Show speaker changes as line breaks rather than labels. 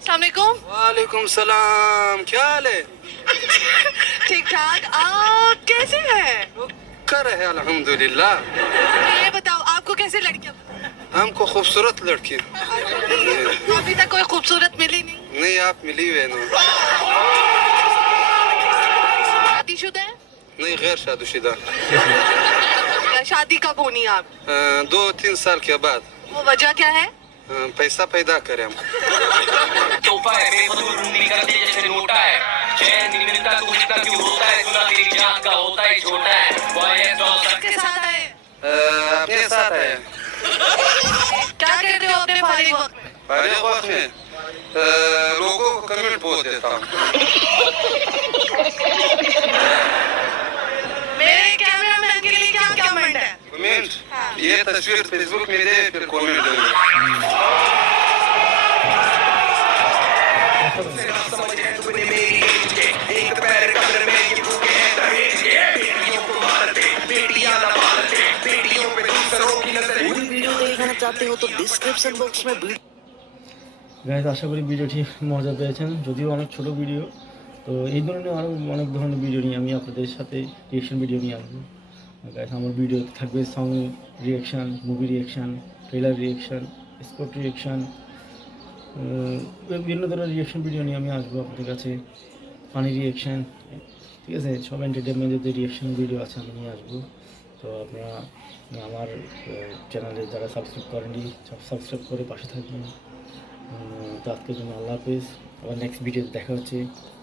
अस्सलामुअलैकुम।
वालेकुम सलाम, क्या हाल है?
ठीक ठाक, आप कैसे हैं?
कर है अल्हम्दुलिल्लाह।
ये बताओ आपको कैसे लड़कियां
हमको खूबसूरत लड़की।
अभी तक कोई खूबसूरत मिली नहीं।
नहीं, आप मिली हुए ना।
शादीशुदा है
नहीं, गैर शादीशुदा।
या शादी कब होनी है आप?
2-3 साल के बाद।
वो वजह क्या है?
पैसा पैदा करें हम।
तोहफा है बेफजूल रूनी कर दे जैसे नोटा है चैन नहीं मिलता तू इतना क्यों होता है सुना तेरी जात का होता है छोटा है
किसके साथ आए?
अपने साथ है।
क्या करते हो अपने फारिग वक्त में?
फारिग वक्त में लोगों को कमेंट पोस्ट देता हूँ।
मेरे कैमरामैन के लिए क्या कमेंट है?
कमेंट ये तस्वीर फेसबुक में दे, फिर कमेंट दूंगी।
पूरी वीडियो देखना चाहते हो तो डिस्क्रिप्शन बॉक्स में
গাইজ আশা করি ভিডিওটি মজা পেয়েছেন, যদিও অনেক ছোট ভিডিও। তো এই ধরনের আরও অনেক ধরনের ভিডিও নিয়ে আমি আপনাদের সাথে রিয়েকশন ভিডিও নিয়ে আসবো। গাইজ আমার ভিডিও থাকবে song reaction, movie reaction, trailer reaction, sport reaction, বিভিন্ন ধরনের রিয়েকশন ভিডিও নিয়ে আমি আসবো আপনাদের কাছে। ফানি রিয়েকশান, ঠিক আছে, সব এন্টারটেনমেন্টের যে রিয়েকশন ভিডিও আছে আমি নিয়ে আসবো। তো আপনারা আমার চ্যানেলে যারা সাবস্ক্রাইব করেননি সব সাবস্ক্রাইব করে পাশে থাকবেন। তো আজকের জন্য আল্লাহ হাফেজ, আবার নেক্সট ভিডিওতে দেখা হচ্ছে।